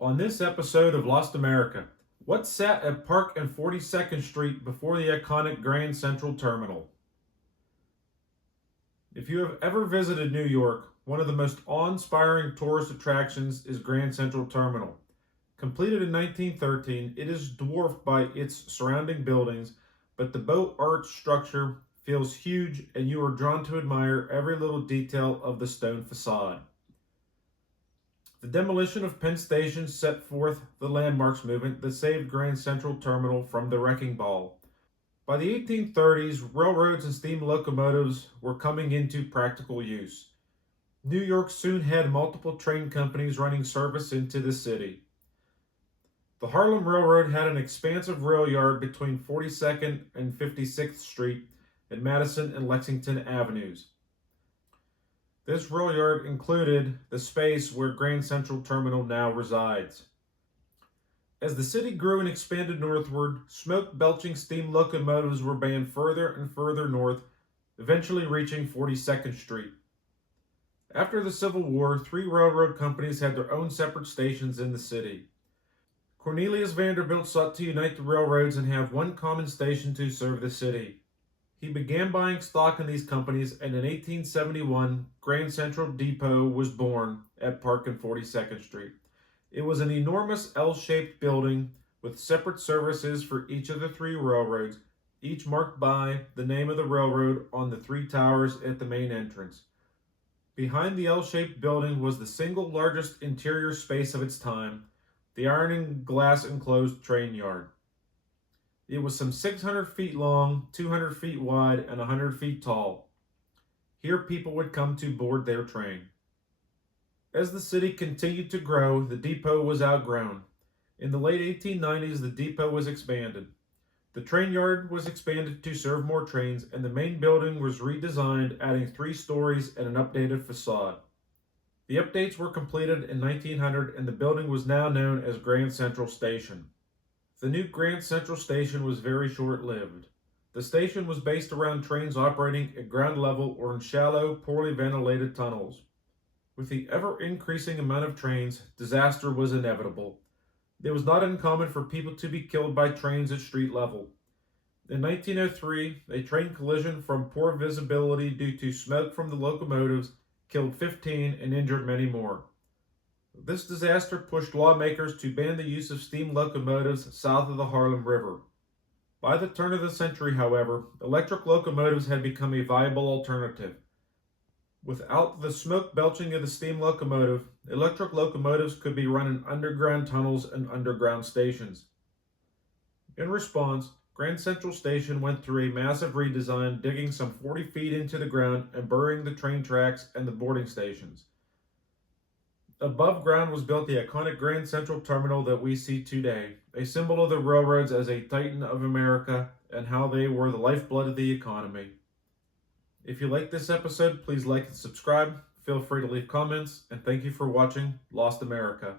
On this episode of Lost America, what sat at Park and 42nd Street before the iconic Grand Central Terminal? If you have ever visited New York, one of the most awe-inspiring tourist attractions is Grand Central Terminal. Completed in 1913, it is dwarfed by its surrounding buildings, but the boat arch structure feels huge and you are drawn to admire every little detail of the stone facade. The demolition of Penn Station set forth the landmarks movement that saved Grand Central Terminal from the wrecking ball. By the 1830s, railroads and steam locomotives were coming into practical use. New York soon had multiple train companies running service into the city. The Harlem Railroad had an expansive rail yard between 42nd and 56th Street and Madison and Lexington Avenues. This rail yard included the space where Grand Central Terminal now resides. As the city grew and expanded northward, smoke-belching steam locomotives were banned further and further north, eventually reaching 42nd Street. After the Civil War, 3 railroad companies had their own separate stations in the city. Cornelius Vanderbilt sought to unite the railroads and have one common station to serve the city. He began buying stock in these companies, and in 1871, Grand Central Depot was born at Park and 42nd Street. It was an enormous L-shaped building with separate services for each of the 3 railroads, each marked by the name of the railroad on the 3 towers at the main entrance. Behind the L-shaped building was the single largest interior space of its time, the iron and glass enclosed train yard. It was some 600 feet long, 200 feet wide, and 100 feet tall. Here people would come to board their train. As the city continued to grow, the depot was outgrown. In the late 1890s, the depot was expanded. The train yard was expanded to serve more trains, and the main building was redesigned, adding 3 stories and an updated facade. The updates were completed in 1900, and the building was now known as Grand Central Station. The new Grand Central Station was very short-lived. The station was based around trains operating at ground level or in shallow, poorly ventilated tunnels. With the ever-increasing amount of trains, disaster was inevitable. It was not uncommon for people to be killed by trains at street level. In 1903, a train collision from poor visibility due to smoke from the locomotives killed 15 and injured many more. This disaster pushed lawmakers to ban the use of steam locomotives south of the Harlem River. By the turn of the century, however, electric locomotives had become a viable alternative. Without the smoke belching of the steam locomotive, electric locomotives could be run in underground tunnels and underground stations. In response, Grand Central Station went through a massive redesign, digging some 40 feet into the ground and burying the train tracks and the boarding stations. Above ground was built the iconic Grand Central Terminal that we see today, a symbol of the railroads as a titan of America and how they were the lifeblood of the economy. If you like this episode, please like and subscribe. Feel free to leave comments, and thank you for watching Lost America.